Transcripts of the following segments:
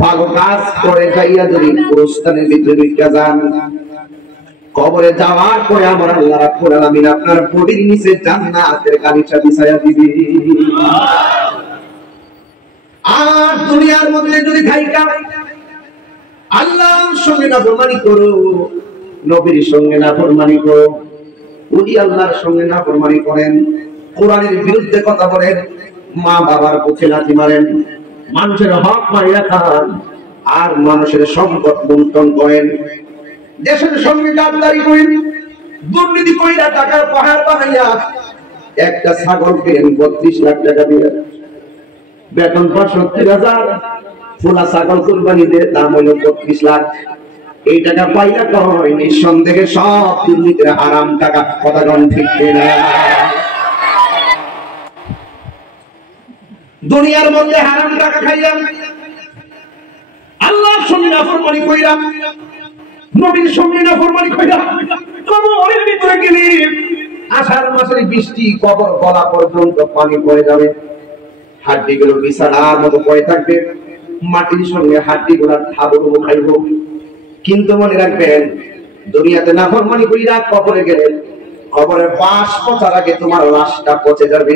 ভালো কাজ করে খাইয়া যদি পুরস্কারের ভিতরে ঢুকে যান, কবরে যাওয়ার পরে আমার আল্লাহ রাব্বুল আলামিন আপনার বডির নিচে জান্নাতের গালিচা বিছায়া দিবে। আর দুনিয়ার মধ্যে যদি থাইকা আল্লাহর সঙ্গে নাফরমানি করো, নবীর সঙ্গে নাফরমানি করো, ওই আল্লাহর সঙ্গে নাফরমানি করেন, কোরআনের বিরুদ্ধে কথা বলেন, মা বাবার পক্ষে লাথি মারেন, মানুষের হক মারিয়া খান, আর মানুষের সম্পদ লুণ্ঠন করেন, দেশের সঙ্গে গাদ্দারি করেন, দুর্নীতি কইরা টাকার পাহাড় বানাইয়া একটা ছাগল কেন 32 লাখ টাকা দিয়ে, বেতন 65,000, ফুলা ছাগল কুরবানি দিয়ে দাম হইল 32 লাখ। এই টাকা পাইলা কয় নিঃসন্দেহে সব দুর্নীতির হারাম টাকা। কথা কোন ঠিক না? দুনিয়ার মধ্যে হারাম টাকা খাইলাম, আল্লাহর সঙ্গে নাফরমানি কইরাম, নবীর সঙ্গে নাফরমানি কইরাম, কবরের ভিতরে গেলি আষাঢ় মাসের বৃষ্টি কবর গলা পর্যন্ত পানি পড়ে যাবে, হাড্ডিগুলো বিছানার মতো পড়ে থাকবে, মাটির সঙ্গে হাড্ডিগুলো থাবড় খাইব। কিন্তু মনে রাখবেন, দুনিয়াতে নাফরমানি কইরা কবরে গেলে কবরের বাস পচার আগে তোমার লাশটা পচে যাবে।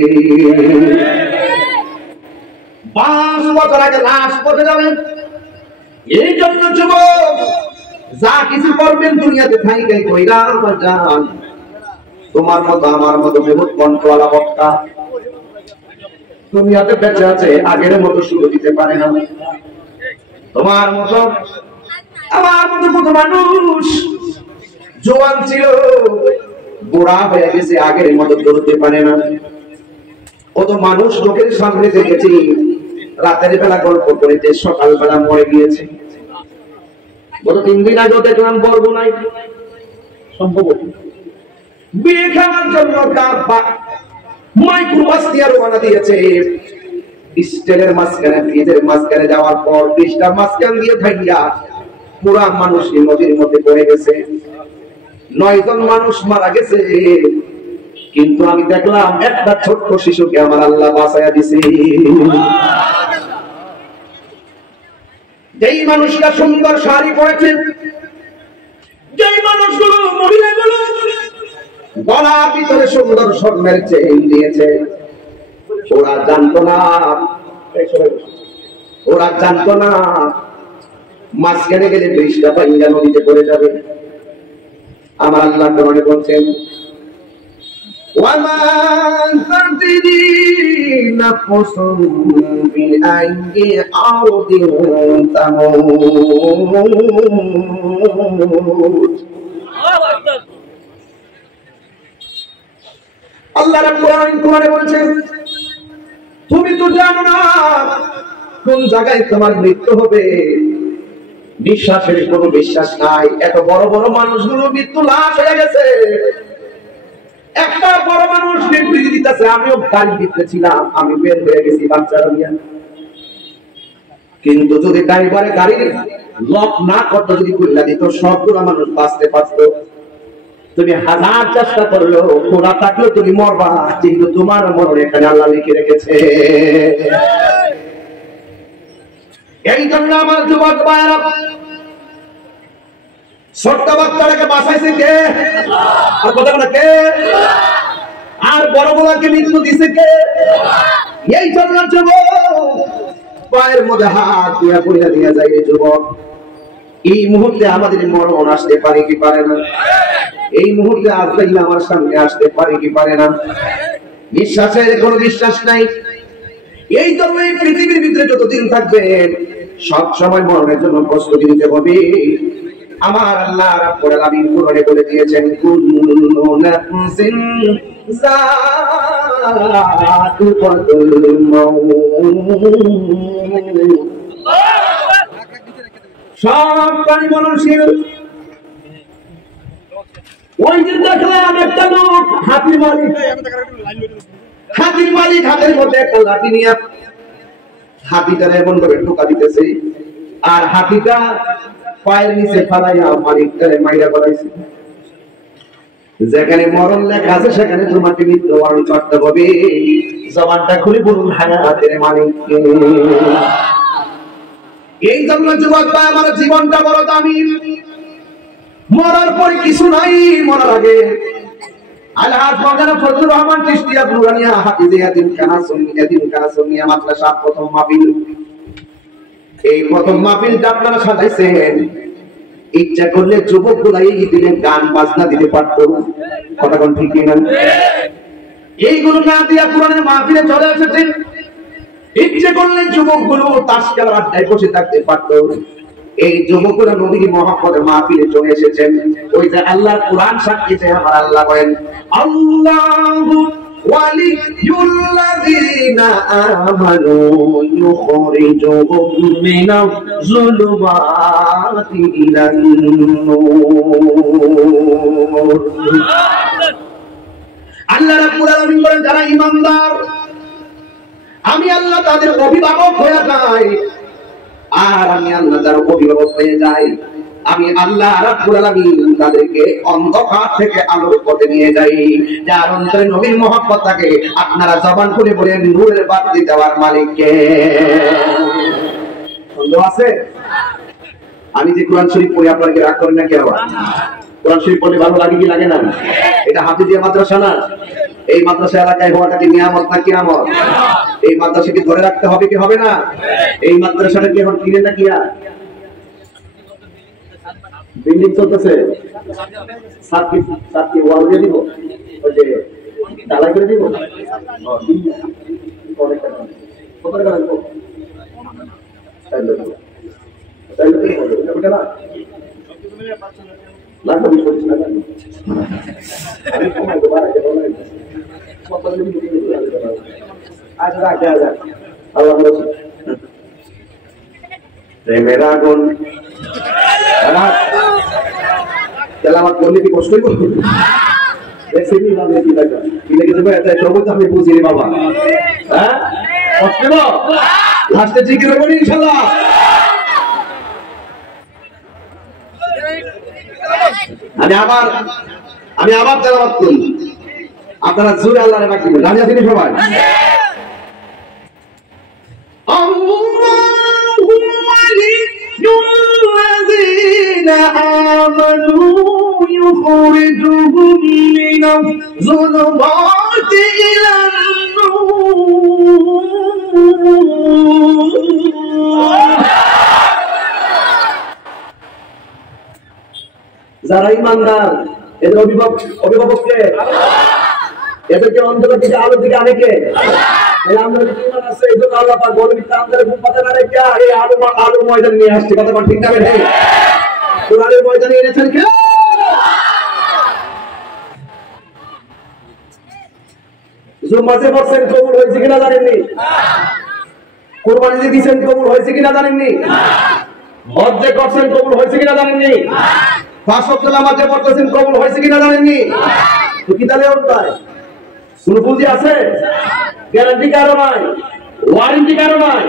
বাস পচার আগে লাশ পচে যাবে। এই জন্য যুবক, যা কিছু করবেন দুনিয়াতে থাইকাই কইরা যান। তোমার মতো আমার মতো বহুত কণ্ঠওয়ালা বক্তা দুনিয়াতে বেঁচে আছে, আগের মতো সুযোগ দিতে পারে না। তোমার মতো আমার মতো কত মানুষ জোয়ান ছিল, বুড়া হয়ে গেছে, আগের মতো চলতে পারে না। কত মানুষ লোকের সামনে দেখেছি রাতের বেলা গল্প করেছে, সকালবেলা মরে গিয়েছে। গত 3 দিন আগে দেখলাম বরগুনায় সম্ভবত বিয়ে খাওয়ার জন্য মাইক্রোবাস দিয়ে রওনা দিয়েছে। স্টেলের মাঝখানে, ফ্রিজের মাঝখানে যাওয়ার পর ফ্রিজটার মাঝখান দিয়ে ভাইয়া পুরা মানুষ নদীর মধ্যে পড়ে গেছে। 9 জন মানুষ মারা গেছে, কিন্তু আমি দেখলাম একটা ছোট্ট শিশুকে আমার আল্লাহ বাঁচাইয়া দিছে। যেই মানুষটা সুন্দর শাড়ি পরেছে, যেই মানুষগুলো মহিলাগুলো গলার ভিতরে সুন্দর স্বর্ণের চেইন দিয়েছে, ওরা জানতো না মাঝখানে গেলে ব্রিজটা ভাঙা নদীতে পড়ে যাবে। আমার আল্লাহ কোরআনে বলছেন, ওয়ামা তাদরি নাফসুন বিআইয়ি আরদিন তামুত। আল্লাহ রাব্বুল কোরআনে বলছেন, তুমি তো জানো না কোন জায়গায় তোমার মৃত্যু হবে। বিশ্বাসের কোনো বিশ্বাস নাই। এত বড় বড় মানুষগুলো মৃত্যু লাশ হয়ে গেছে। একটা বড় মানুষ বিবৃতি দিতেছে, আমিও গাড়ি দিতে ছিলাম, আমি বের হয়ে গেছি বাচ্চারা নিয়ে। কিন্তু যদি ড্রাইভারে গাড়ির লক না করতো, যদি খুললা দিত, সবগুলো মানুষ বাঁচতে পারতো। তুমি হাজার চেষ্টা করলো, খোলা থাকলেও তুমি মরবা, কিন্তু তোমার মরণ এখানে আল্লাহ লিখে রেখেছে। এই জন্য আমার যুবক ভাইরা, ছোট্ট বাচ্চাটাকে বাঁচাইছে কে? আর কথা বলে কে? আর বড় বড়কে মৃত্যু দিছে কে? এই জন্য যুবক, পায়ের মধ্যে হাত দিয়া পড়িয়া দিয়া যায়। যুবক, এই মুহূর্তে আমাদের মরণ আসতে পারে কি পারে না? এই মুহূর্তে আজরাইল আমার সামনে আসতে পারে কি পারে না? বিশ্বাসের কোনো বিশ্বাস নাই। এই জন্য এই পৃথিবীর ভিতরে যতদিন থাকবেন, সব সময় মরণের জন্য প্রস্তুতি নিতে হবে। আমার আল্লাহ রাব্বুল আলামিন কোরআনে বলে দিয়েছেন, কুল্লু নাফসিন যায়িকাতুল মাউত। সব প্রাণী মরণশীল। ওই দিন দেখলাম একটা লোক হাতির মালিক হাতের মধ্যে একটা লাঠি নিয়ে হাতিটার এমন করে টোকা দিতেছে, আর হাতিটা পায়ের নিচে ফালাইয়া মালিকটারে মাইরা করাইছে। যেখানে মরণ লেখা আছে সেখানে তোমাকে মৃত্যুবরণ করতে হবে। জবানটা খুলে বলুন, হায়াতের মালিক কে? এই জন্য যুবক ভাই, আমার জীবনটা বড় দামি। মরার পর কিছু নাই, মরার আগে আল্লাহ মাওলানা ফজলুর রহমান চিশতিয়া নুরানিয়া হাফিজে ইয়াতিম মাদ্রাসা প্রথম মাহফিল। এই প্রথম মাহফিলটা আপনারা সাজাইছেন, ইচ্ছা করলে যুবকগুলা এই দিনে গান বাজনা দিতে পারতো, কথা কোন ঠিক না? এইগুলো না দিয়া কোরআনের মাহফিলে চলে এসেছেন। ইচ্ছে করলে যুবকগুলো তাস খেলার আড্ডায় বসে থাকতে পারতো। এই যুবকরা নবীর মহব্বতের মাহফিলে চলে এসেছেন। ওই যে আল্লাহর কোরআন সাক্ষী যে আমার আল্লাহ বলেন, আল্লাহু ওয়ালিয়ুল্লাযীনা আমানু ইউখরিজুহুম মিনাজ যুলুমাতি ইলান নূর। আল্লাহ রাব্বুল আলামিন বলেন, যারা ঈমানদার আমি আল্লাহ তাদের অভিভাবক হয়ে যাই। আর আমি আল্লাহ যার অভিভাবক হয়ে যাই, আমি আল্লাহ রাব্বুল আলামিন তাদেরকে অন্ধকার থেকে আলোর পথে নিয়ে যাই। যার অন্তরে নবীর মহব্বত থাকে, আপনারা জবান খুলে বলেন নূরের বাতি দেওয়ার মালিক কে? সন্দেহ আছে? আমি যে কোরআন শরীফ পড়ি আপনাকে রাগ করেন না কি? আবার কোরআন শরীফ পড়লে ভালো লাগে কি লাগে না? এটা হাফিজিয়া মাদ্রাসা না। এই মাদ্রাসা এলাকায় হওয়াটা কি নিয়ামত না কিয়ামত? এই মাদ্রাসাকে ধরে রাখতে হবে কি হবে না? এই মাদ্রাসাটা কি এখন কিনে না কিয়া? বিল্ডিং চলতেছে, সাতটি ওয়াল দিয়ে দিব, ওই যে ঢালাই করে দিব। প্রেমের আগুন তেলাওয়াত করলে কি কষ্ট হইব? আমি বুঝি রে বাবা, হ্যাঁ কষ্ট লাস্টে জিকির হবে ইনশাআল্লাহ। আমি আবার তেলাওয়াত করি, আপনারা জোরে আল্লাহর নাম দিবেন। রাজি আছেন সবাই? আল্লাহুম্মা লিল্লাযীনা আমানু ইউখরিজুহুম মিনাজ যুলুমাতি ইলান নূর। যারা ঈমানদার এদের অভিভাবককে, এদেরকে অন্ধকার থেকে আলোর দিকে আনে কে? আমরা ঈমান আছে, এই জন্য আল্লাহ পাক বলেন তাদের ঘুম পাতে না রেখে এই আলো ময়দানে নিয়ে আসছে। কথা ঠিক না? ভাই কোরআনের ময়দানে এনেছেন কে? জুমাতে পড়ছেন, কবুল হয়েছে কিনা জানেননি? কুরবানি যে দিয়েছেন কবুল হয়েছে কিনা জানেননি? হজ যে করছেন কবুল হয়েছে কিনা জানেননি? পাঁচ ওয়াক্ত নামাজ যে পড়তেছেন কবুল হয়েছে কিনা জানেননি? তো কি তাহলে উঠবাই কোন পুঁজি আছে? গ্যারান্টি কারো নাই, ওয়ারেন্টি কারো নাই।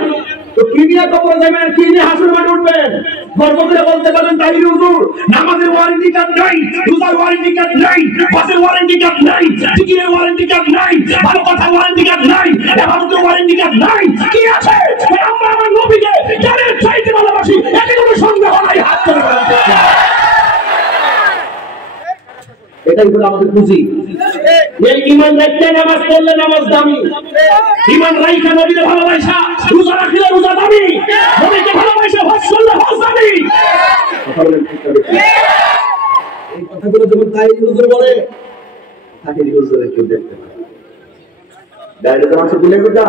তো কি নিয়ে কবরে যাবেন, কি নিয়ে হাসুর মাঠে উঠবেন? গর্ব করে বলতে পারেন তাহির হুজুর নামাজের ওয়ারেন্টি কার্ড নাই, রোজার ওয়ারেন্টি কার্ড নাই, বাসের ওয়ারেন্টি কার্ড নাই, টিকিটের ওয়ারেন্টি কার্ড নাই, ভালো কথার ওয়ারেন্টি কার্ড নাই, ইবাদতের ওয়ারেন্টি কার্ড নাই। কি আছে? আমরা আমার নবীকে জানের চাইতে ভালোবাসি, এতে কোনো সন্দেহ নাই। হাত করে বলেন এটাই হলো আমাদের পুঁজি। এই ঈমান রাখতে নামাজ পড়লে নামাজ দামি, ঈমান রাখা নবীকে ভালোবাসা, রোজা রাখলে রোজা দামি, নবীকে ভালোবাসা হজ করলে হজ দামি। এই কথাগুলো যখন তাই হুজুর বলে, তাকে হুজুরে কেউ দেখতে পায় ডাইরেক্ট মানুষ ভুলে গেছে।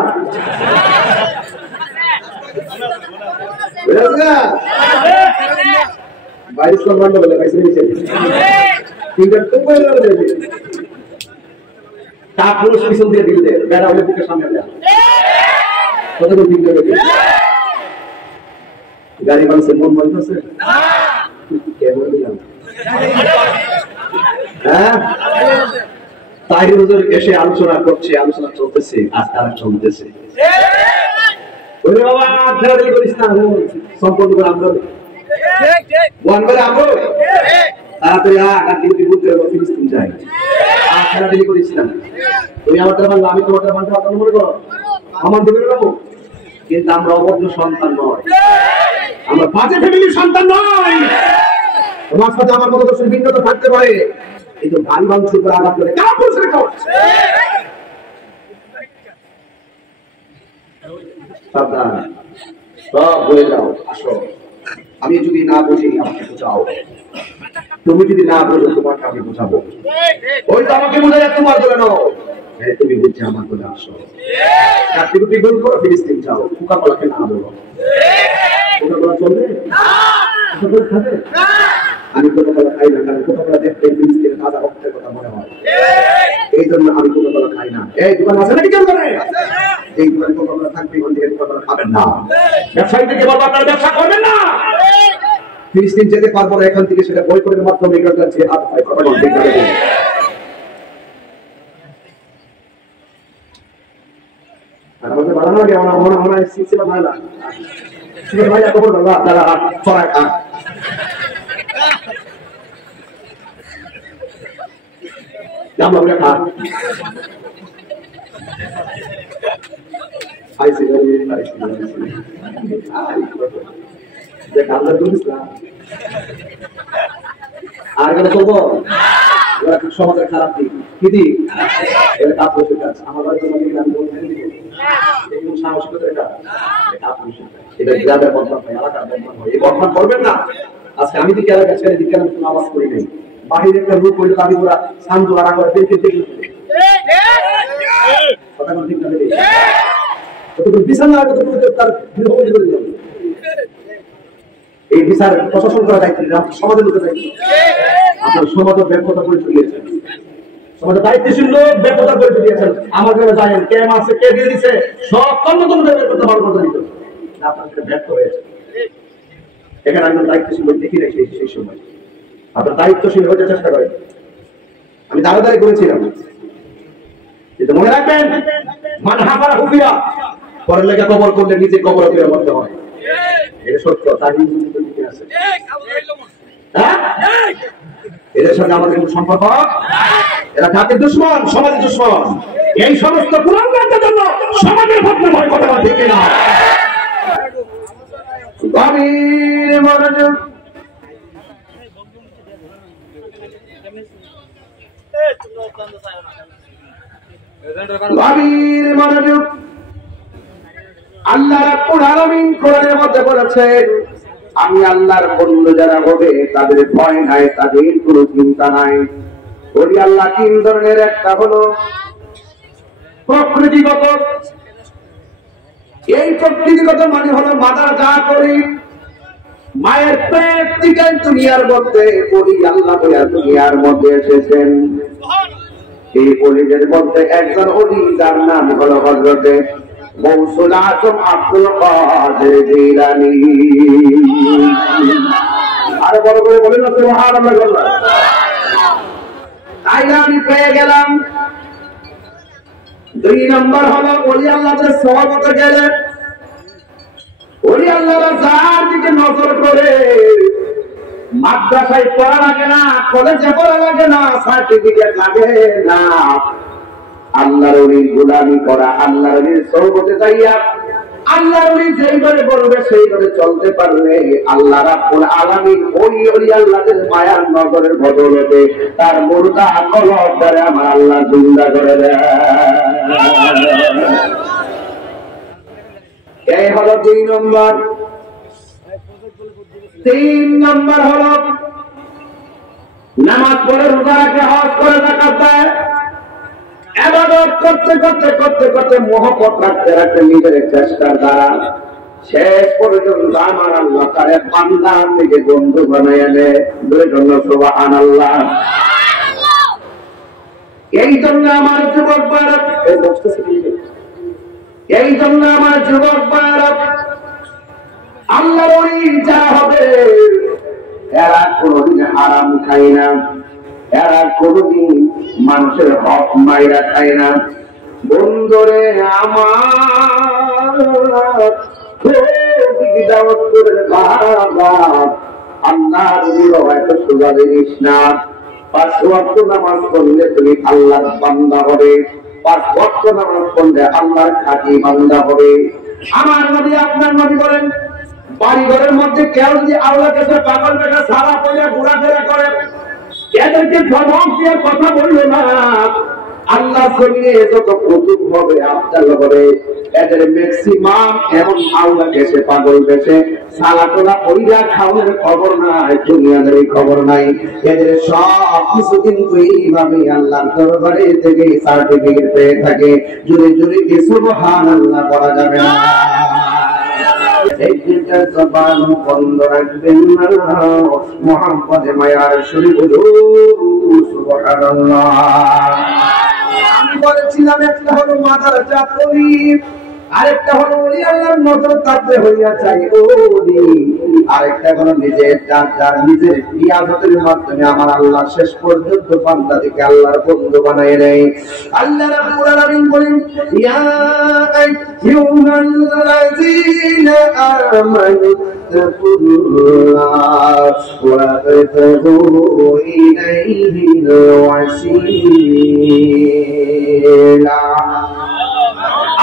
বাইরে সম্মান বলে কাছে নিচে গাড়ি মানুষের মন বলতেছে তাহির হুজুর এসে আলোচনা করছে, আলোচনা চলতেছে, আজকাল চলতেছে। বাবা খেলাধুলি করিস না, সম্পর্ক করে আমরা তাড়াতাড়ি বুঝতে ফিলিস্তিন যাই, আর খেলাধুলি করিস না। তুমি আমারটা মানলো, আমি তোমারটা মানতে মনে করো আমার দেবে রাখো, কিন্তু আমরা অবদ্ধ সন্তান নয়। আমরা বাজে ফ্যামিলির সন্তান নয়। তোমার সাথে আমার মতো দোষের ভিন্নতা থাকতে পারে, কিন্তু গাড়ি ভাঙচুর করে আঘাত করে কারা বলছে? সাবধান, সব বলে যাও। আসো, আমি যদি না বুঝি আমাকে বোঝাও, তুমি যদি না বোঝো তোমাকে আমি বোঝাবো। ওই তো আমাকে বোঝা যায় তোমার বলে নাও, তুমি বুঝছে আমার বলে আসো। চাকরি গোল করো, ফিলিস্তিন যাও, কোকা কোলাকে না বলো। কোকা কোলা চলবে? খাবে? আমি কোকা কোলা খাই না, কারণ কোকা কোলা দেখতে ফিলিস্তিনের তাজা রক্তের কথা মনে হয়, এই জন্য আমি কোকা কোলা খাই না। এই দোকান আছে নাকি কেউ করে? এই দোকানে কোকা কোলা থাকবে, ওখান থেকে কোকা কোলা খাবেন না। ব্যবসায়ীদেরকে বলবো আপনারা ব্যবসা করবেন না। ফিলিস্তিন যেতে পারবো না, এখান থেকে সেটা বয়কটের মাধ্যমে যাচ্ছে। হাত পায়ে কথা বলতে হবে। আর আমাদের বাড়ানো লাগে, আমার মনে হয় সিলসিলা ভালো না। সিলসিলা ভাই এত বড় না, তারা ছড়ায় খা। আমরা বলে খা। আইসি দেখ আমরা বলিস না। আর গেলে চলবো, সমাজের খারাপ দিক কি দিক? এটা কাপুরুষের কাজ। আমার বাড়িতে আমি বলতে এগুলো সাহসিকতা, এটা কাপুরুষের কাজ। এটা গ্রামের বদনাম হয়, এলাকার বদনাম হয়। এই বদনাম করবেন না। আজকে আমি দিকে এলাকা ছেড়ে দিকে আমি কোনো আওয়াজ করি নাই। বাহিরে একটা রূপ হইলে আমি ওরা শান্ত রাখা করে দেখে দেখে কথা বলতে ঠিক না। বিছানা তার এই বিচার প্রশাসন করা দায়িত্ব, সমাজের লোকের দায়িত্ব। আপনার সমাজের ব্যর্থতা করে চলিয়েছেন, সমাজের দায়িত্বশীল লোক ব্যর্থতা করে চলিয়েছেন। আমার কাছে জানেন কে মারছে, কে দিয়ে দিচ্ছে, সব কর্মতন্ত্র বের করতে পারবো না। আপনার সাথে ব্যর্থ হয়েছে। এখানে একজন দায়িত্বশীল লোক দেখি নাই সেই সময়। আপনার দায়িত্বশীল হতে চেষ্টা করেন। আমি দাঁড়াদাঁড়ি করেছিলাম, কিন্তু মনে রাখবেন মানে হাফারা হুফিয়া পরের লেখা কবর করলে নিজে কবর ফিরে মরতে হয়। এটা সত্য। তার আছে এদের সঙ্গে আমাদের কোন সম্পর্ক? এরা জাতির দুশ্মন, সমাজের দুশ্মন। এই সমস্ত কুলাঙ্গারদের জন্য সমাজের পক্ষে ভয় কথা ঠিক না। গভীর মনোযোগ, গভীর মনোযোগ। আল্লাহ রাব্বুল আলামিন কোরআনের মধ্যে বলেছেন, আমি আল্লাহর বন্ধু যারা হবে তাদের ভয় নাই, তাদের কোনো চিন্তা নাই। ওই আল্লাহ তিন ধরনের, একটা হলো প্রকৃতিগত। এই প্রকৃতিগত মানে হলো মাদার যা করি, মায়ের পেট থেকে দুনিয়ার মধ্যে ওই আল্লাহ দুনিয়ার মধ্যে এসেছেন। এই ওলিদের মধ্যে একজন ওলি, যার নাম হলো হযরতে গৌসুল আজম আব্দুল কাদের জিলানী। আরো বড় করে বলেন না সুবহানাল্লাহ। তাই আমি পেয়ে গেলাম। দুই নম্বর হলো ওলি আল্লাহদের সহবতে গেলে ওলি আল্লাহরা যার দিকে নজর করে, মাদ্রাসায় পড়া লাগে না, কলেজে পড়া লাগে না, সার্টিফিকেট লাগে না, আল্লাহর ওলির গোলামি করা, আল্লাহর ওলির সহবতে যাইয়া আল্লাহর ওলি যেইভাবে বলবে সেইভাবে চলতে পারলে আল্লাহ রাব্বুল আলামিন ওই ওলি আল্লাহদের মায়ার নজরের বদলতে তার মুর্দা কলব করে আমার আল্লাহ জিন্দা করে দেয়। এই হলো দুই নম্বর। তিন নম্বর হলো নামাজ পড়ে, রোজা রাখে, হজ করে, যাকাত দেয়, ইবাদত করতে করতে করতে করতে মহব্বত রাখতে রাখতে নিজের চেষ্টার দ্বারা শেষ পর্যন্ত আমার আল্লাহ তার বান্দা থেকে বন্ধু বানায় নেয়। সুবহানাল্লাহ। এই জন্য আমার যুবক ভাইরা, এই জন্য আমার যুবক ভাইরা, আল্লাহর ওলি যা হবে এরা কোনদিন হারাম খায় না, এরা কোনদিন মানুষের হক মাইরা খায় না। বন্ধুরে আমার দাওয়াত করে বাবা, আল্লাহর এত সোজা জিনিস না। 5 ওয়াক্ত নামাজ পড়লে তুমি আল্লাহর বান্দা হবে, 5 ওয়াক্ত নামাজ পড়লে আল্লাহর খাঁটি বান্দা হবে। আমার নবী আপনার নবী বলেন, বাড়িঘরের মধ্যে কেউ যদি আল্লাহ কাছে পাগল বেটা সারা পড়ে ঘোরাফেরা করে, এদেরকে ধমক দিয়ে কথা বললো না। আল্লাহ জমিনে যত কুতুব হবে আফজাল হবে, এদের ম্যাক্সিমাম এমন আল্লাহকে এসে পাগল বেশে সালাটোলা পরিরা খাওয়ার খবর নাই, দুনিয়াদের খবর নাই। এদের সব কিছু কিন্তু এইভাবে আল্লাহর দরবারে থেকে সার্টিফিকেট পেয়ে থাকে। জোরে জোরে কি সুবহানাল্লাহ বলা যাবে না? একটা জবান বন্ধ রাখবেন না, মুহাম্মদে মায়ার শরীফ সুবহানাল্লাহ। আমি বলেছিলাম একটা হলো মাদার জাতরি, আরেকটা হলো ওলি আল্লাহর নজর তাতে হইয়া চাই ওলি, আরেকটা হলো নিজের যার নিজের ইবাদতের মাধ্যমে আমার আল্লাহ শেষ পর্যন্ত বান্দাদেরকে আল্লাহর বন্ধু বানায় নেয়। আল্লাহ রাব্বুল আলামিন বলেন, ইয়া আইয়ুহাল্লাযীনা আমানু তাকুল্লাহ ওয়া তাবু ইলাইহিল ওয়াসিলা।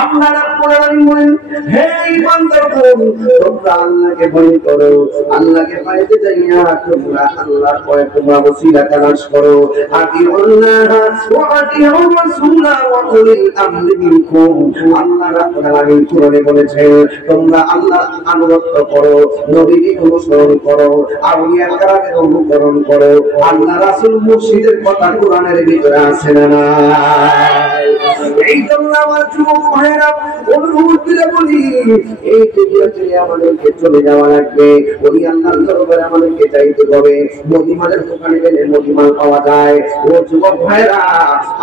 আল্লাহ রাব্বুল আলামিন বলেন, হে ঈমানদারগণ, তোমরা আল্লাহকে ভয় করো, আল্লাহকে পাইতে যাইয়া তোমরা আল্লাহর ভয়ে তোমরা ওসিলা তালাশ করো। আতিউল্লাহ ওয়া আতিউর রাসূলা ওয়া উলিল আমরি মিনকুম। আল্লাহ রাব্বুল আলামিন কোরআনে বলেছেন, তোমরা আল্লাহর আনুগত্য করো, নবীকে অনুসরণ করো, আউলিয়া কেরামের অনুকরণ করো। আল্লাহ রাসূল মুর্শিদের কথা কোরআনের ভিতরে আছে না নাই? এই জন্য আমার যুবক ভাইরা অনুরোধ করে বলি, এই দুনিয়া থেকে আমাদেরকে চলে যাওয়া লাগবে, ওই আল্লাহর দরবারে আমাদেরকে যাইতে হবে। মদিনার দোকানে গেলে মদিমাল পাওয়া যায়। ও যুবক ভাইরা,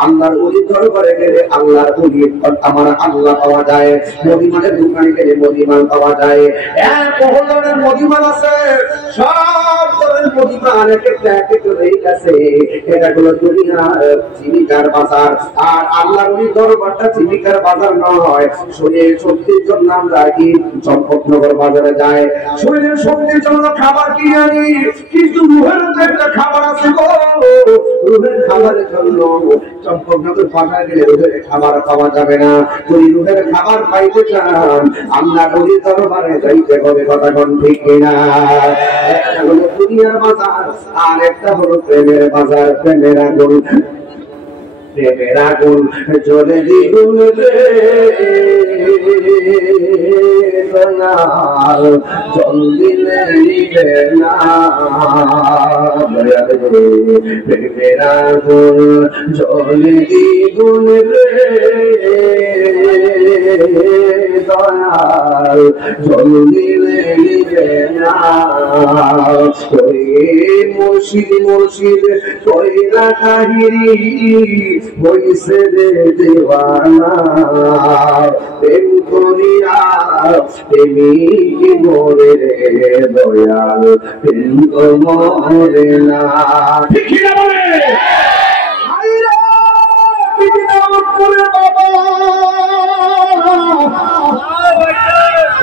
আল্লাহর ওই দরবারে গেলে আল্লাহর ওই আমার আল্লাহ পাওয়া যায়। মদিনার দোকানে গেলে মদিমাল পাওয়া যায়। এক ধরনের মদিমাল আছে, সব ধরনের মদিমাল এক একটা হয়ে গেছে। এটা হলো দুনিয়ার জীবিকার বাজার, আর আল্লাহর ওই দরবারটা জীবিকার বাজার নয়। শরীরের শক্তির জন্য আমরা কি চম্পকনগর বাজারে যাই, শরীরের শক্তির জন্য খাবার কিনে আনি, কিন্তু রুহের একটা খাবার আছে গো, রুহের খাবারের জন্য চম্পকনগর বাজারে গেলে রুহের খাবার পাওয়া যাবে না। যদি রুহের খাবার পাইতে চান আল্লাহর ওই দরবারে যাইতে হবে। কথা কোন ঠিক কিনা? একটা হলো দুনিয়ার বাজার, আর একটা হলো প্রেমের বাজার। প্রেমের আগুন, প্রেমের আগুন জ্বলে দ্বিগুণ রে দয়াল, জল দিলে নিবে না। প্রেমের আগুন জ্বলে দ্বিগুণ রে দয়াল, জল দিলে নিবে না। মুর্শিদ মুর্শিদ কইরা কাহিরি হইছে রে দেওয়ানা, প্রেম করিয়া প্রেমিক মরে রে দয়াল, প্রেম তো মরে না। ঠিক না বলে আইরা বিনা করে বাবা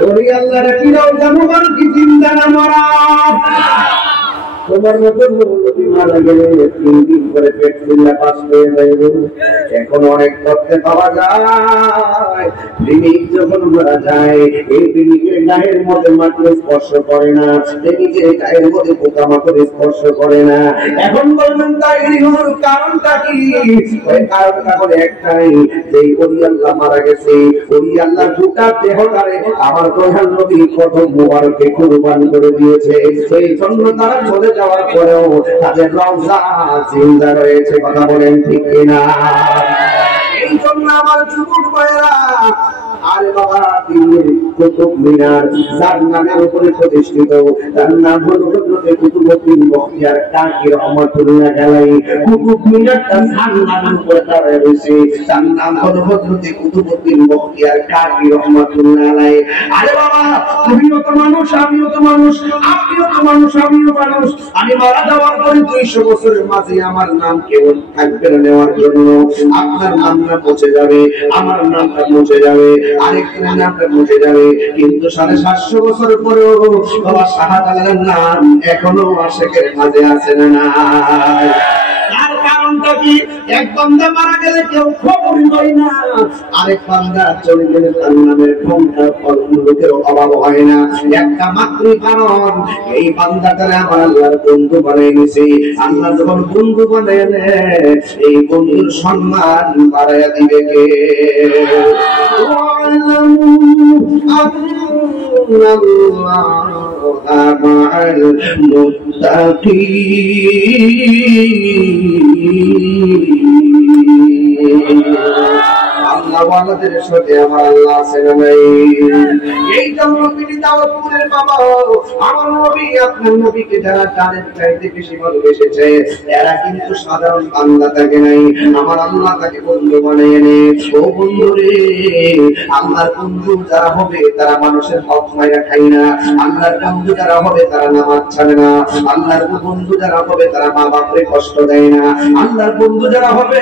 ওরে আল্লাহ রাখিরাও জানুবার কি জিন্দা না মারা। তোমার মতন নবী মারা গেলে 3 দিন করে পেট ফুলে পাস হয়ে যাইবে। এখন অনেক তথ্যে পাওয়া যায়, প্রেমিক যখন মারা যায় এই প্রেমিকের গায়ের মধ্যে মাটি স্পর্শ করে না, প্রেমিকের গায়ের মধ্যে পোকামাকড় স্পর্শ করে না। এখন বলবেন তাই হওয়ার কারণটা কি? ওই কারণটা হলো একটাই, যে ওলি আল্লাহ মারা গেছে, ওলি আল্লাহ গোটা দেহটারে আমার প্রধান নবী প্রথম মুবারকে কুরবান করে দিয়েছে। সেই জন্য তারা চলে যাওয়ার পরেও তাদের রওজা জিন্দা রয়েছে। কথা বলেন ঠিক কিনা? এই জন্য আমার যুবক ভাইরা, আরে বাবা দিল্লির কুতুব মিনার যার নামের উপরে প্রতিষ্ঠিত, তার নাম হলো হযরত কুতুবউদ্দিন বখতিয়ার কাকি রহমাতুল্লাহ আলাইহি। কুতুব মিনারটা যার নামের উপরে দাঁড়ায় রয়েছে, তার নাম হলো হযরত কুতুবউদ্দিন বখতিয়ার কাকি রহমাতুল্লাহ আলাইহি। আরে বাবা, তুমিও তো মানুষ, আমিও তো মানুষ, আপনিও তো মানুষ, আমিও মানুষ। আমি মারা যাওয়ার পরে 200 বছরের মাঝে আমার নাম কেউ থাকবে না নেওয়ার জন্য। আপনার নামটা মুছে যাবে, আমার নামটা মুছে যাবে, আরেকজনের নামটা মুছে যাবে, কিন্তু 750 বছর পরেও বাবা শাহজালালের নাম এখনো আশেকের মাঝে আছে না নাই? কারণটা কি? এক বান্দা মারা গেলে কেউ খবরই হয় না, আরেক বান্দা চলে গেলে তার নামের ঘন্টা লোকের অভাব হয় না। একটা মাত্র কারণ, এই বান্দাটারে আমার আল্লাহর বন্ধু বানিয়ে নিয়েছে। আল্লাহ যখন বন্ধু বানিয়ে নেয়, এই বন্ধুর সম্মান বাড়াইয়া দিবে কে? আল্লাহওয়ালাদের সাথে আমার আল্লাহ আছে না নাই? এই জন্য তিনি দাওয়াতের বাবা, আমার নবী আপনার নবীকে যারা তাদের চাইতে বেশি ভালোবেসেছে, এরা কিন্তু সাধারণ বান্দা থাকে নাই, আমার আল্লাহ তাকে বন্ধু বানিয়ে নেয়। ও বন্ধু রে, আল্লাহর বন্ধু যারা হবে তারা মানুষের হক মাইরা খায় না। আল্লাহর বন্ধু যারা হবে তারা নামাজ ছাড়ে না। আল্লাহর বন্ধু যারা হবে তারা মা বাপরে কষ্ট দেয় না। আল্লাহর বন্ধু যারা হবে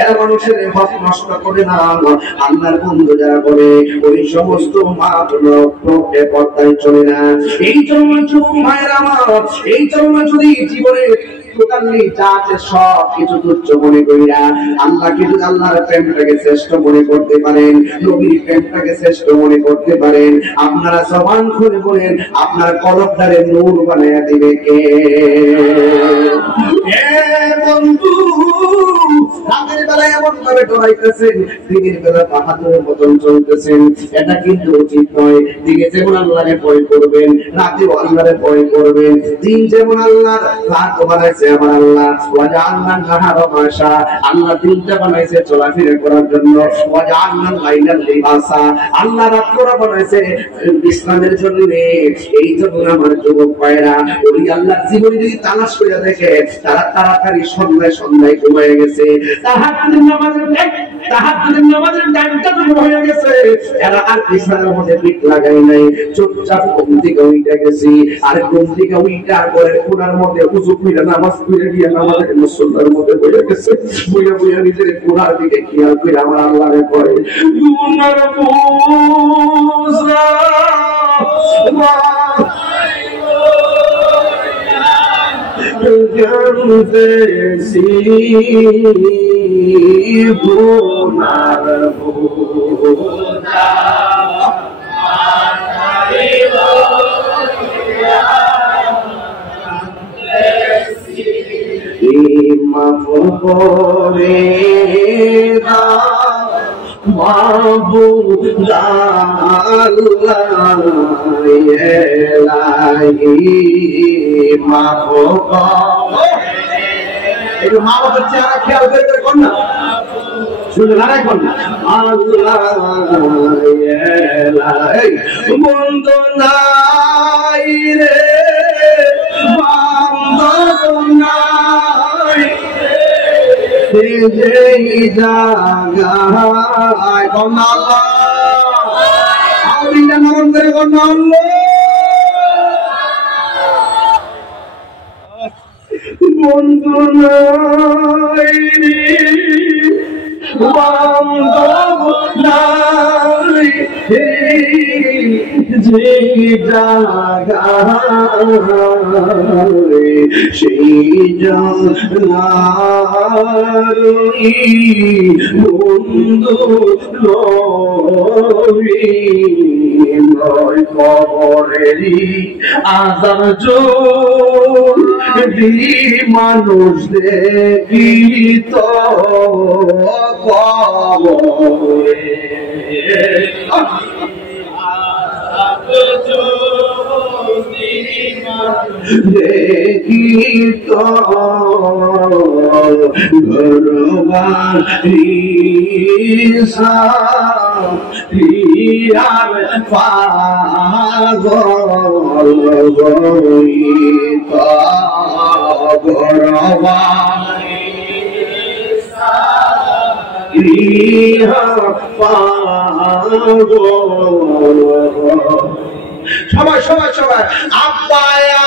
এরা মানুষের হক নষ্ট করে না। আল্লাহর বন্ধু যারা করে ওই সমস্ত মা বাপকে পর্দায় চলে না। এই জন্য যুবক ভাইরা আমার, এই জন্য যদি জীবনে টোটালি যা আছে সব কিছু তুচ্ছ মনে করিয়া আল্লাহকে যদি আল্লাহর প্রেমটাকে শ্রেষ্ঠ মনে করতে পারেন, নবীর প্রেমটাকে শ্রেষ্ঠ মনে করতে পারেন, আপনারা জবান খুলে বলেন আপনার কলবটারে নূর বানাইয়া দিবে কে? বন্ধু রাতের বেলায় এমন ভাবে ডরাইতেছেন, দিনের বেলা বাহাদুরের মতন চলতেছেন, এটা কিন্তু উচিত নয়। দিনে যেমন আল্লাহরে ভয় করবেন, রাতেও আল্লাহরে ভয় করবেন। দিন যেমন আল্লাহর, রাত বানাইছে আমার আল্লাহ। ওয়াজআলনা নাহারা মাশা, আল্লাহ দিনটা বানাইছে চলাফেরা করার জন্য। ওয়াজআলনা লাইলা লিবাসা, আল্লাহ রাতটা বানাইছে বিশ্রামের জন্য। এই জন্য আমার যুবক ভাইরা, ওই আল্লাহর জীবনী যদি তালাশ করে দেখে, তারা তাড়াতাড়ি সন্ধ্যায় সন্ধ্যায় ঘুমিয়ে গেছে। তাহাজ্জুদের নামাজের টাইমটা তো হয়ে গেছে, এরা আর বিছানার মধ্যে পিঠ লাগাই নাই, চুপচাপ ঘুম থেকে উঠে গেছি। আর ঘুম থেকে উঠার পরে কোনার মধ্যে উযু করে নামাজ পড়ে গিয়ে নামাজের মুসল্লার মধ্যে বসে গেছে। বইয়া বইয়া নিজের কোনার দিকে খেয়াল করে আমার আল্লাহরে কয়, গুনার বুঝা জানতেছি গুনার বোঝা মাফ করে দাও মাহবুব আল্লাহ ইলাহি মাফ করে। একটু মা বাবার চেহারা খেয়াল করে করে কর না, শুনে না রাখুন না। আল্লাহ ইলাহি বন্ধু নাই রে, বন্ধু নাই যেই জায়গায় কন্যা আল্লাহ আমিনা নাম করে কন্যা আল্লাহ বন্ধু নাই বান্ধব নাই যে জায়গায় সেই জায়গায় বন্ধু নবী নয় কবরেরই আযাব যদি মানুষ দেখিত কবরে দেখিত ঘরবাড়ি সাথিয়ার পাগল হইত ঘরবাড়ি পাগল। সবাই সবাই সবাই আব্বায়া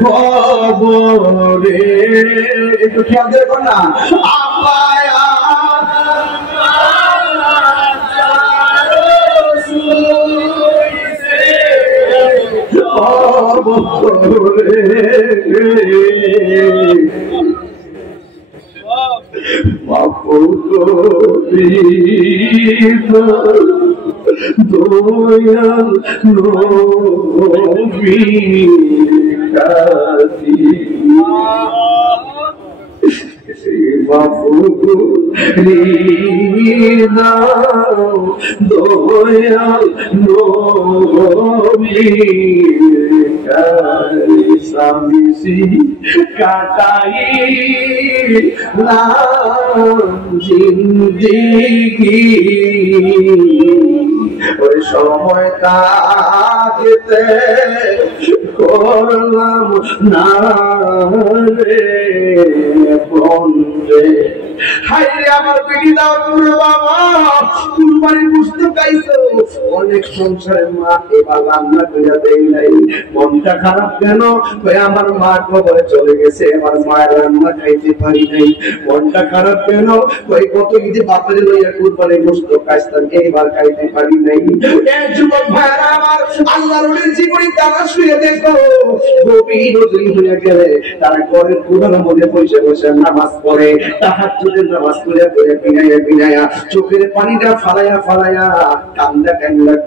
খবরে একটু খেয়াল দেখো না। আব্বায়া দয়াল নবীর কাছে দয়াল নবীর কাছে কাটাই জিন্দেগি ওই সময় কাটতে করলাম না রে বন্ধে হাইরে আমার বেটি দাও তোর বাবা কুরবানি বুঝতে পাইছো অনেক সংসারের মা এবার রান্না করে দেই নাই মনটা খারাপ কেন কই আমার মা কবরে চলে গেছে আমার মায়ের রান্না খাইতে পারি নাই মনটা খারাপ কেন কই কত ঈদে বাপরে লইয়া কুরবানি বুঝতে কাইস্তান এইবার খাইতে পারি নাই এই যুবক ভাইরা আমার আল্লাহর ওলির জীবনী তারা শুয়ে দেখো গভীর রজনী হয়ে গেলে তারা ঘরের কুড়ানোর মধ্যে বসে বসে নামাজ পড়ে তাহাজ্জুদের নামাজ পড়ে পড়ে বিনায়া চোখের পানিটা ফালায়া কান্দা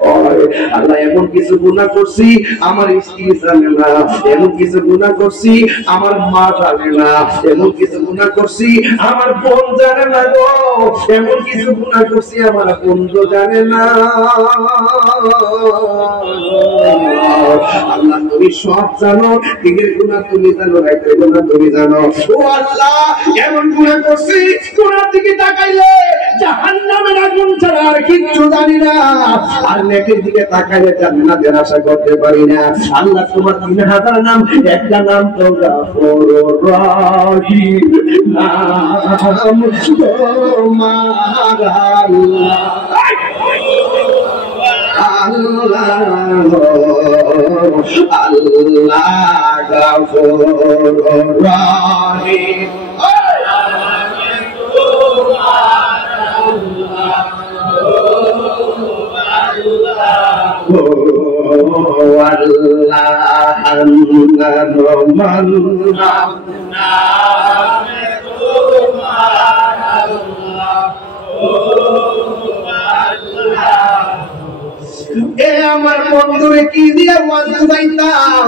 করে আল্লাহ এমন কিছু গুনাহ করছি আমার স্ত্রী জানে না এমন কিছু গুনাহ করছি আমার মা জানে না এমন কিছু গুনাহ করছি আমার বোন জানে না গো এমন কিছু গুনাহ করছি আমার বন্ধু জানে না আল্লাহ তুমি সব জানো দিনের গুনাহ তুমি জানো রাতের গুনাহ তুমি জানো ও আল্লাহ এমন গুনাহ করছি গুনার দিকে তাকাইলে জাহান্নামের আগুন ছাড়া আর কিচ্ছু জানি না আর নেকের দিকে তাকাইলে জান্নাতের আশা করতে পারি না আল্লাহ তোমার 3000 নাম একটা নাম তো গাফুর রহিম নাম তোমার আল্লাহ আল্লাহ গাফুর রহিম আমার বন্ধুরে কি দিয়ে ওয়াজ যাইতাম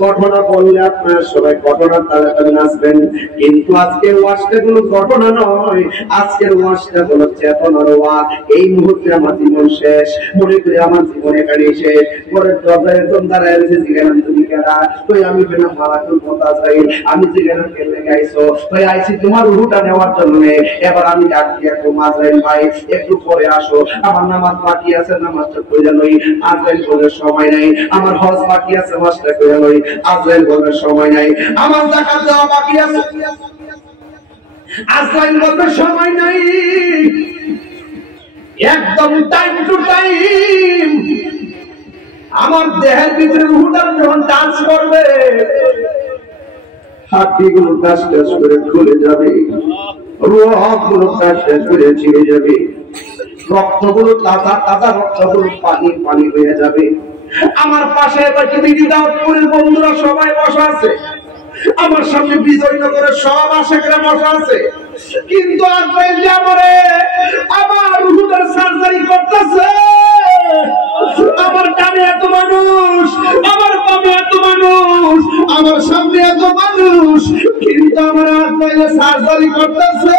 ঘটনা বললে আপনারা সবাই ঘটনার তালে নাচবেন কিন্তু আজকের ওয়াজটা কোনো ঘটনা নয় আজকের ওয়াজটা হলো চেতনার ওয়াজ এই মুহূর্তে আমার জীবন শেষ মনে করি আমার জীবন এখানে শেষ পরে দরজায় একদম দাঁড়ায় রয়েছে জিজ্ঞাসা তুমি কেনা তুই আমি কেন মালাকুল মুতাসাইল আমি জিজ্ঞাসা কেন গাইছো তুই আইছি তোমার রুহটা নেওয়ার জন্য এবার আমি ডাকছি একটু আজরাইল ভাই একটু পরে আসো আমার নামাজ বাকি আছে নামাজটা পড়ে লই আজরাইল বলার সময় নাই আমার হজ বাকি আছে হজটা করে লই আজরাইল বলার সময় নাই আমার যাকাত দেওয়া বাকি আছে আজরাইল বলার সময় নাই একদম টাইম টু টাইম আমার দেহের ভিতরে রূহটা যখন টাচ করবে হাড়গুলো টাচ করে খুলে যাবে রূহগুলো টাচ করে ছিঁড়ে যাবে রক্তগুলো তাজা রক্তগুলো পানি হয়ে যাবে আমার পাশে পৃথিবী দাউদপুরের বন্ধুরা সবাই বসা আছে আমার সামনে বিজয়নগরের সব আশেকরা বসা আছে কিন্তু আজরাইল যে আমার রূহটার সার্জারি করতেছে আমার ডানে এত মানুষ আমার বামে এত মানুষ আমার সামনে এত মানুষ কিন্তু আমার আজরাইল সার্জারি করতেছে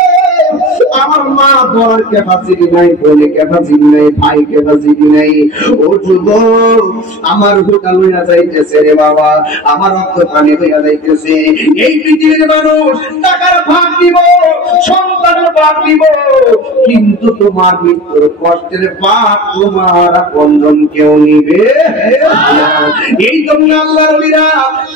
আমার মা বলার ক্যাপাসিটি নাই বলে ক্যাপাসিটি নাই ভাই ক্যাপাসিটি নাই ও যুবক আমার রূহটা লইয়া যাইতেছে রে বাবা আমার রক্ত পানি হইয়া যাইতেছে এই পৃথিবীর মানুষ টাকার ভাগ দিব সন্তানের ভাগ দিব কিন্তু তোমার মৃত্যুর কষ্টের ভাগ তোমার আপনজন কেউ নিবে এই জন্য আল্লাহর ওলিরা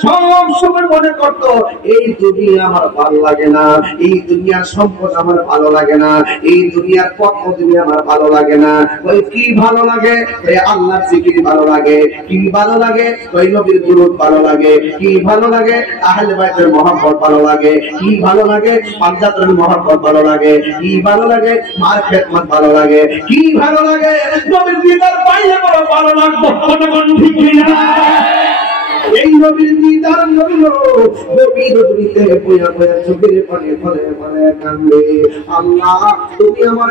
সব সময় মনে করতো এই দুনিয়া আমার ভালো লাগে না এই দুনিয়ার সম্পদ আমার ভালো লাগে না এই দুনিয়ার পদ্ধতি আমার ভালো লাগে না ওই কি ভালো লাগে ওই আল্লাহর জিকির ভালো লাগে কি ভালো লাগে ওই নবীর দুরূদ ভালো লাগে কি ভালো লাগে আহলে বাইতের মহব্বত ভালো লাগে কি ভালো লাগে পাঞ্জাতের মহব্বত ভালো লাগে কি ভালো লাগে মার খেদমত ভালো লাগে কি ভালো লাগে নবীর দিদার পাইলে বড় ভালো লাগবে কোন ঠিক না এই নবীর দিদার জন্য গভীর রজনীতে বইয়া বইয়া চোখের পানি ফলে ফলে কান্দে। আল্লাহ তুমি আমার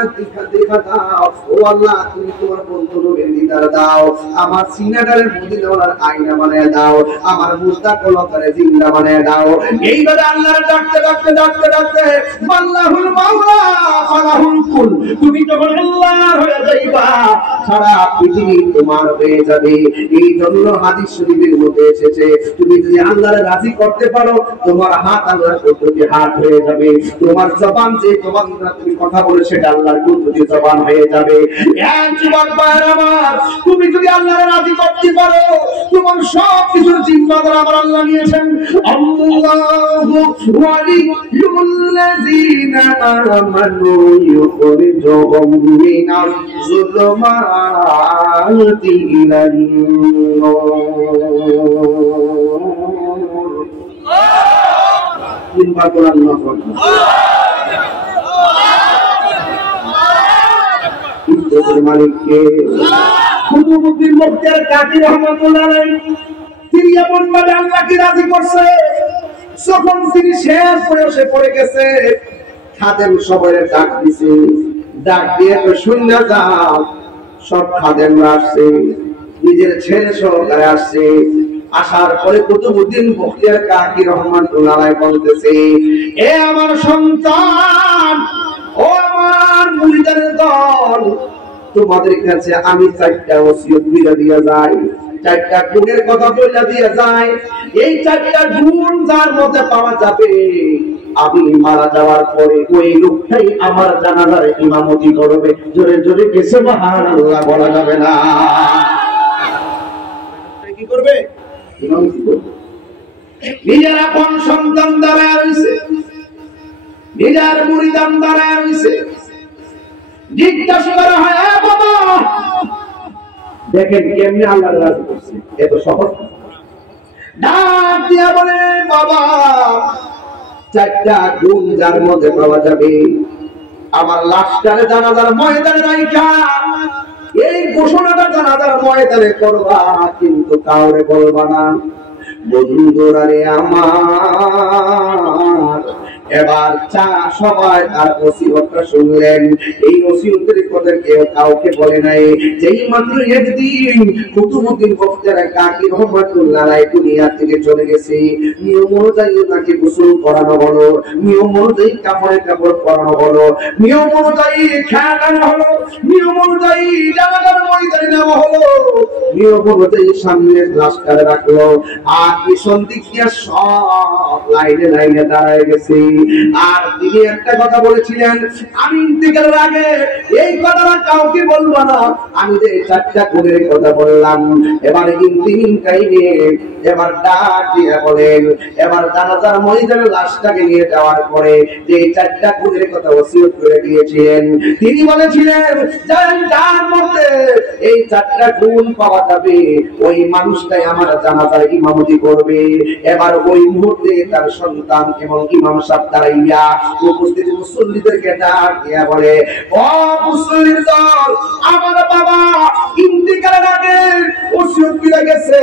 দেখা দাও, ও আল্লাহ তুমি তোমার বন্ধু নবীর দিদার দাও, আমার সিনাটারে মদিনাওয়ালার আয়না বানায় দাও, আমার মুস্তা কলকারে জিন্দা বানায় দাও। এইভাবে আল্লাহর ডাকতে ডাকতে ডাকতে ডাকতে আল্লাহুল মাওলা ফালাহুল কুল, তুমি যখন আল্লাহর হয়ে যাইবা সারা পৃথিবী তোমার হয়ে যাবে। এই জন্য হাদিস শরীফের মধ্যে এসেছে তুমি যদি আল্লাহর রাজি করতে পারো তোমার হাত আল্লাহর কুদরতি হাত হয়ে যাবে, তোমার জবান যে জবান তুমি কথা বলে সেটা আল্লাহর কুদরতি জবান হয়ে যাবে। এক যুবক ভাইরা আমার, তুমি যদি আল্লাহর রাজি করতে পারো তোমার সব কিছুর জিম্মাদার আমার আল্লাহ নিয়েছেন। আল্লাহু ওয়ালিয়ুল্লাযিনা আমানু ইউখরিজুহুম মিনাজ যুলুমাতি ইলান নূর। তিনবার বলেন আল্লাহু আকবার। ইজ্জতের মালিককে কুতুবুদ্দিন মুখতার কাজী রহমাতুল্লাহ আলাইহি তিনি এমন ভাবে আল্লাহকে রাজি করছে, যখন তিনি শেষ বয়সে পড়ে গেছে খাদেম সবাই ডাক দিছে, ডাক দিয়ে তো শুনে যাও। সব খাদেমরা আসছে, নিজের ছেলে সহকারে আসছে। আসার পরে কুতুবুদ্দিন মুখতার কাজী রহমাতুল্লাহ আলাইহি বলতেছে, এ আমার সন্তান, ও আমার মুরিদের দল, তোমাদের কাছে আমি চারটা ওসিয়ত দিয়ে যাই, চারটা গুণের কথা বলে দিয়ে যাই। এই চারটা গুণ যার মধ্যে পাওয়া যাবে আমি মারা যাওয়ার পরে ওই লোকটাই আমার জানাজার ইমামতি করবে। জোরে জোরে কে সুবহানাল্লাহ বলা যাবে না? কি করবে? ইমামতি করবে। নিজের আপন সন্তান দাঁড়ায় রয়েছে, নিজের মুরিদান দাঁড়ায় রয়েছে, জিজ্ঞাসা করা হয়, বাবা দেখেন কেমনি আল্লাহ রাজি করছে, এত সহজ। ডাক দিয়া বলে, বাবা চারটা গুণ যার মধ্যে পাওয়া যাবে আমার লাশটারে জানাজার ময়দানে রাইখা এই ঘোষণাটা জানাজার ময়দানে করবা, কিন্তু কাউরে বলবা না। বন্ধুরা রে আমার, এবার সবাই তার ওসিয়তটা শুনলেন। এই ওসিয়তের কথা কেউ কাউকে বলে নাই। যেই মাত্র একদিন কুতুবুদ্দিন মুখতার কাজী রহমাতুল্লাহ আলাইহি দুনিয়া থেকে চলে গেছে, নিয়ম অনুযায়ী তাকে গোসল করানো হলো, নিয়ম অনুযায়ী কাপড় পরানো হলো, নিয়ম অনুযায়ী খেলানো হলো, নিয়ম অনুযায়ী জানাজার ময়দানে নেওয়া হলো, নিয়ম অনুযায়ী সামনে লাশটারে রাখলো। আর পিছন দিক দিয়ে সব লাইনে লাইনে দাঁড়ায় গেছে। আর তিনি একটা কথা বলেছিলেন, আমি ইন্তেকালের আগে এই কথাটা কাউকে বলবো না। আমি যে চারটা গুণের কথা বললাম, এবার ইন্তেকালে এবার ডাক দিয়ে বলেন, এবার জানাজার ময়দানে লাশটাকে নিয়ে যাওয়ার পরে যে চারটা গুণের কথা ওসিয়ত করে দিয়েছিলেন, তিনি বলেছিলেন যার মধ্যে এই চারটা গুণ পাওয়া যাবে ওই মানুষটাই আমার জানাজার ইমামতি করবে। এবার ওই মুহূর্তে তার সন্তান এবং ইমাম সাহেব দাঁড়াইয়া উপস্থিত মুসল্লিদেরকে ডাক দিয়া বলে, ও মুসল্লির দল, আমার বাবা ইন্তিকালের আগে ওসিয়ত করে গেছে,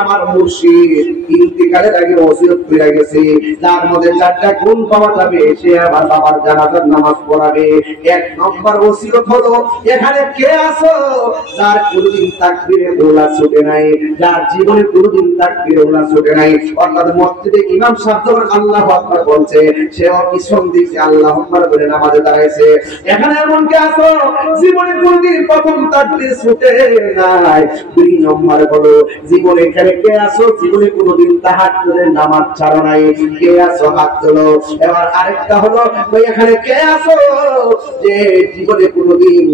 আমার মুর্শিদ ইন্তিকালের আগে ওসিয়ত করে গেছে, যার মধ্যে চারটা গুণ পাওয়া যাবে সে আমার বাবার জানাজার নামাজ পড়াবে। এক নম্বর ওসিয়ত হলো, এখানে কে আছো যার কোনদিন তাকবীরে ওলা ছুটে নাই, যার জীবনে কোনদিন তাকবীরে ওলা ছুটে নাই, অর্থাৎ মসজিদে ইমাম সাহেব যখন আল্লাহু আকবার বলছে সেও পিছন দিকে আল্লাহু আকবার বলে নামাজে দাঁড়াইছে। এখানে এমন কে আছো জীবনে কোনদিন প্রথম তাকবীর ছুটে নাই। দুই নম্বর হলো, জীবনে এখানে কে আছো জীবনে কোনদিন তাহাজ্জুদের নামাজ ছাড়ো নাই, কে আছো হাত তোলো। এবার আরেকটা হলো, এখানে কে আছো যে জীবনে কোনদিন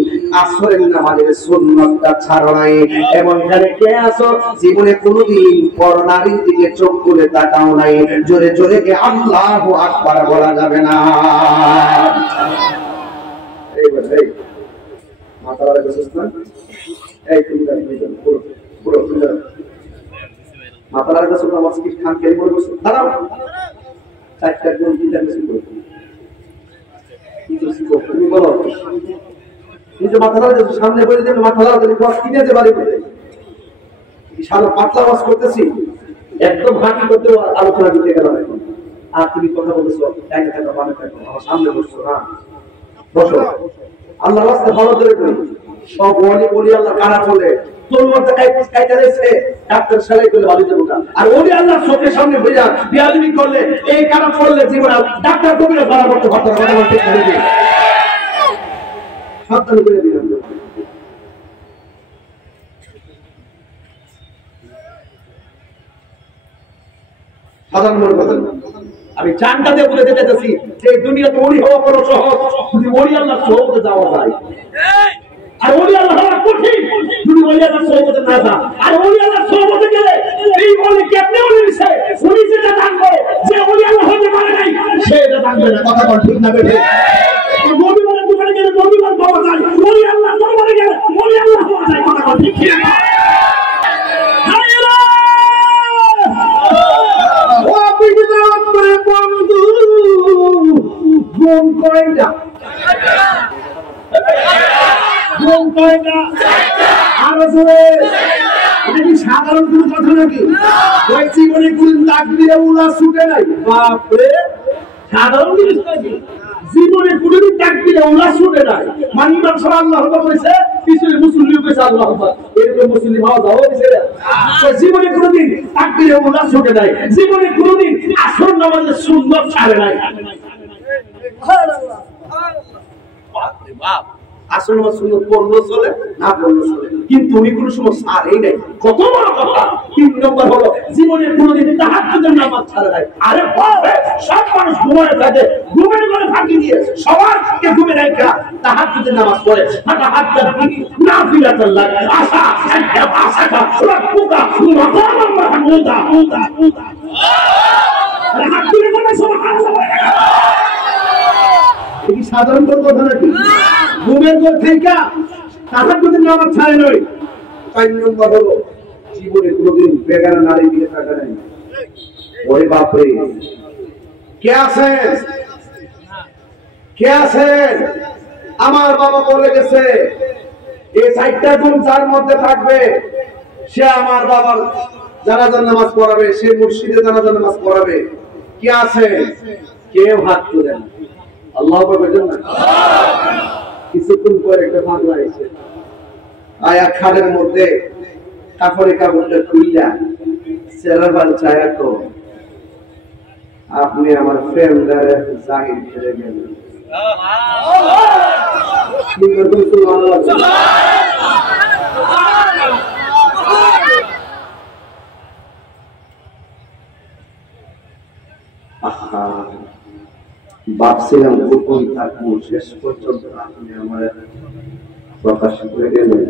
আসরের নামাজের সুন্নতটা ছাড়ো নাই, এবং এখানে কে আছো জীবনে কোনদিন পরনারীর দিকে চোখ তুলে তাকাও নাই। জোরে জোরে কে আল্লাহু আকবার বলা যাবে না? এই বলে মাথা লাগা সুস্থান, এই তুমি পুরো পুরো মাথা লাগা সুস্থান আমার কি খান কে বলবো দাঁড়াও, চারটা গুণ তিনটা কিছু করো, তুমি বলো নিজে মাথা লাগা সামনে বলে দেবে, মাথা লাগা তুমি কিনে যেতে পারি বলে সারা পাতলা ওয়াজ করতেছি। একদম হাঁটি করতে আলোচনা দিতে গেলাম এখন। আর তুমি কথা বলছো ডাইনে থাকো বামে থাকো, আমার সামনে বসছো না, বসো। আল্লাহর রাস্তা ভালো করে করি। সব ওলি আল্লাহ কারা চলে তলোয়ারটা কাইটা দিয়েছে, ডাক্তার সেলাই করে বাড়ি যাবো না। আর ওলি আল্লাহ চোখের সামনে বুঝা বিয়াদবি করলে এই কারা পড়লে জীবনে ডাক্তার কবিরা ধরা করতে পারতো না। কথা বলতে সাবধান করে দিলাম। আমি চানটাতে বলে দিতে চাচ্ছি যে দুনিয়াতে ওলি হওয়া বড় সহজ, যদি ওলি আল্লাহ সহজে যাওয়া যায়। আর ওলি আল্লাহ হওয়া কঠিন যদি ওলি আল্লাহ সহজে না যায়। আর ওলি আল্লাহ সহজে গেলে এই ওলি কেমনে ওলি দিছে, উনি যেটা জানবে যে ওলি আল্লাহ হতে পারে নাই সে এটা জানবে না। কথা বল ঠিক না বেঠে? নবীমানের দোকানে গেলে নবীমান পাওয়া যায়, ওলি আল্লাহ দরবারে গেলে ওলি আল্লাহ পাওয়া যায়। কথা বল ঠিক না? সাধারণ কোন কথা নাকি? জীবনে কোন তাকবীরে উলা ছুটে নাই? বাপরে, সাধারণ জিনিস নাকি? জীবনে কোনদিন তাকবীরে উলা ছুটে নাই? মানে ইমাম সাহেব আল্লাহু আকবার কইছে, পিছনে মুসল্লি কইছে আল্লাহু আকবার, এরকম মুসল্লি ভাও যাও দিছে। তো জীবনে কোনদিন তাকবীরে উলা ছুটে নাই, জীবনে কোনদিন আসর নামাজের সুন্নাত ছাড়ে নাই। সুবহানাল্লাহ, বাপরে বাপ। আসল সুন্নাত পড়লো চলে, না পড়লো চলে, কিন্তু উনি কোনো সময় ছাড়েই নাই। কত বড় কথা। 3 নম্বর হলো জীবনে কোনোদিন তাহাজ্জুদের নামাজ ছাড়ে নাই। আরে বাপ, সব মানুষ ঘুমায় থাকে, ঘুমের ঘরে ফাঁকি দিয়ে সবাইকে ঘুমে রাখা তাহাজ্জুদের নামাজ পড়ে। তাহাজ্জুদ কি নাফিলাতুল্লাহ, আশা আশা রাব্বুকা মাকামান মাহমুদা। আরে হাত তুলে বলে সুবহানাল্লাহ। এই সাধারণ কথা নাকি? ঘুমের ঘর থেকে তাহাজ্জুদের নামাজ ছাড়ে নয়। 4 নম্বর হলো জীবনে কোনোদিন বেগানা নারী দিকে তাকায় নাই। ওরে বাপরে, কে আছেন? কে আছেন? আমার বাবা বলে গেছে এই 4টা গুণ যার মধ্যে থাকবে সে আমার বাবার জানাজার নামাজ পড়াবে, সে মুর্শিদে জানাজার নামাজ পড়াবে। কে আছে? কেউ হাত তোলেন। আল্লাহ বলেন না। কিছুক্ষণ পরে একটা পাগলা এসে আয়া খাটের মধ্যে কাপড়টা খুইলা চেরাবার চায়া তো আপনি আমার ফ্রেন্ডারে জাহির করে গেলেন। ভাবছিলাম গোপন থাকবো, শেষ পর্যন্ত আপনি আমার প্রকাশ করে গেলেন।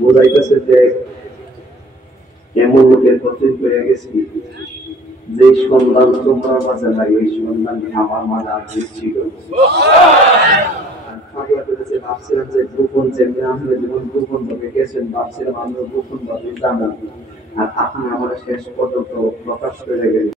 বোঝাইতেছে যে এমন লোকের পথে পেয়ে গেছি যে সন্ধান তোমার মাঝে নাই, ওই সন্ধান আমার মাঝে আগে ছিল। ভাবছিলাম যে গোপন যেমনি আপনি যেমন গোপন ভাবে গেছেন, ভাবছিলাম আমরা গোপন ভাবে জানান, আর আপনি আমার শেষ পর্যন্ত প্রকাশ করে গেলেন।